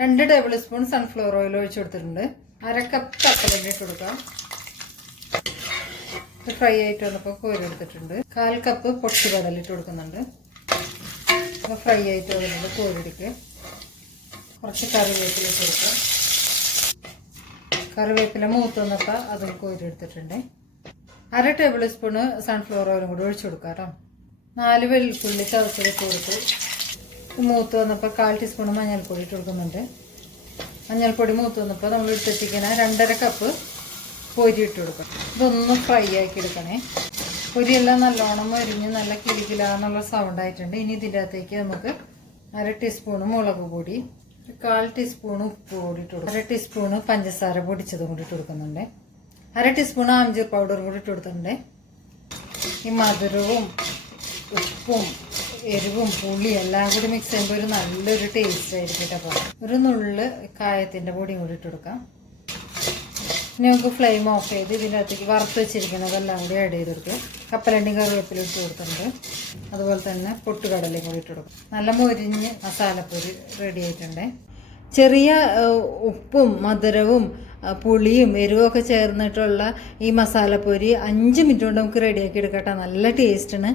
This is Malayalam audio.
രണ്ട് ടേബിൾ സ്പൂൺ സൺഫ്ലവർ ഓയിൽ ഒഴിച്ചു കൊടുത്തിട്ടുണ്ട്. അര കപ്പ് കപ്പലണ്ടി ഇട്ട് കൊടുക്കാം. ഇത് ഫ്രൈ ആയിട്ട് വന്നപ്പോൾ കോരി എടുത്തിട്ടുണ്ട്. കാൽ കപ്പ് പൊട്ടി കടലിട്ട് കൊടുക്കുന്നുണ്ട്. അപ്പോൾ ഫ്രൈ ആയിട്ട് വരുന്നത് കോരിയെടുക്കുക കുറച്ച് കറിവേപ്പില ഇട്ട് കൊടുക്കാം. കറിവേപ്പില മൂത്ത് വന്നപ്പോൾ അതും കോരി എടുത്തിട്ടുണ്ട്. അര ടേബിൾ സ്പൂണ് സൺഫ്ലവർ ഓയിലും കൂടി ഒഴിച്ചു കൊടുക്കാം കേട്ടോ. നാല് വെളുത്തുള്ളി ചതച്ചത് കൊടുത്തു. മൂത്ത് വന്നപ്പോൾ കാൽ ടീസ്പൂൺ മഞ്ഞൾപ്പൊടി ഇട്ട് കൊടുക്കുന്നുണ്ട്. മഞ്ഞൾപ്പൊടി മൂത്ത് വന്നപ്പോൾ നമ്മൾ എടുത്തിട്ടിരിക്കുന്ന രണ്ടര കപ്പ് പൊരി ഇട്ട് കൊടുക്കണം. ഇതൊന്ന് ഫ്രൈ ആക്കി എടുക്കണേ. പൊരിയെല്ലാം നല്ലോണം മരിഞ്ഞ് നല്ല കിലിക്കിലാന്നുള്ള സൗണ്ട് ആയിട്ടുണ്ട്. ഇനി ഇതിന്റെ അകത്തേക്ക് നമുക്ക് അര ടീസ്പൂൺ മുളക് പൊടി കാൽ ടീസ്പൂൺ ഉപ്പ് കൂടി ഇട്ട് കൊടുക്കും അര ടീസ്പൂൺ പഞ്ചസാര പൊടിച്ചതും കൂടി ഇട്ട് കൊടുക്കുന്നുണ്ട്. അര ടീസ്പൂൺ ആംജൂർ പൗഡർ കൂടി ഇട്ട് കൊടുത്തിട്ടുണ്ട്. ഈ മധുരവും ഉപ്പും എരിവും പുളിയും എല്ലാം കൂടി മിക്സ് ചെയ്യുമ്പോൾ ഒരു നല്ലൊരു ടേസ്റ്റ് ആയിരിക്കും കേട്ടോ ഒരു നുള്ള് കായത്തിന്റെ പൊടിയും കൂടി ഇട്ട് കൊടുക്കാം. ഇനി നമുക്ക് ഫ്ലെയിം ഓഫ് ചെയ്ത് ഇതിന്റെ അകത്തേക്ക് വറുത്ത് വെച്ചിരിക്കുന്നതെല്ലാം കൂടി ആഡ് ചെയ്ത് കൊടുക്കുക കപ്പലണ്ടിയും കറിവേപ്പിലും ഇട്ട് കൊടുത്തിട്ടുണ്ട്. അതുപോലെ തന്നെ പൊട്ടുകടലയും കൂടി ഇട്ട് കൊടുക്കും. നല്ല മൊരിഞ്ഞ് മസാലപ്പൊരി റെഡി ആയിട്ടുണ്ട്. ചെറിയ ഉപ്പും മധുരവും പുളിയും എരിവും ഒക്കെ ചേർന്നിട്ടുള്ള ഈ മസാലപ്പൊരി അഞ്ച് മിനിറ്റ് കൊണ്ട് നമുക്ക് റെഡിയാക്കി എടുക്കട്ടെ നല്ല ടേസ്റ്റാണ്